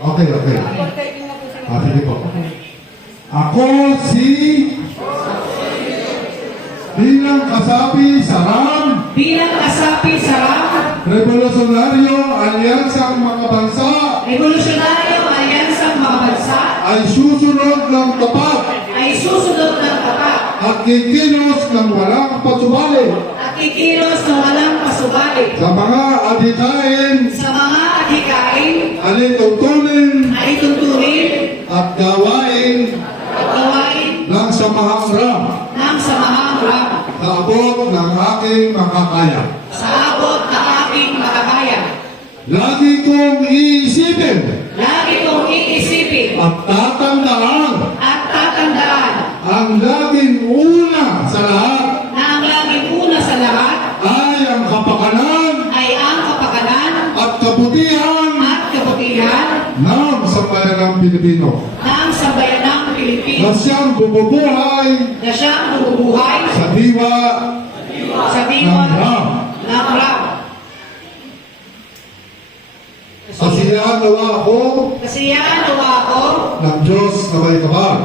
Okay. Sige po. Ako si bilang kasapi Saram, Revolusyonaryo Alyansang Mga Bansa, ay susunod ng tapat at kikilos ng walang pasubali sa mga adhikain, alituntunin at gawain ng samahang ram sa abot ng aking makakaya. Lagi kong iisipin at tatandaan ang laging una sa lahat ay ang kapakanan at kabutihan ng sambayanang Pilipino na siyang bumubuhay sa diwa ng Ram. Kasiyahan nawa ako ng Diyos na may kapal.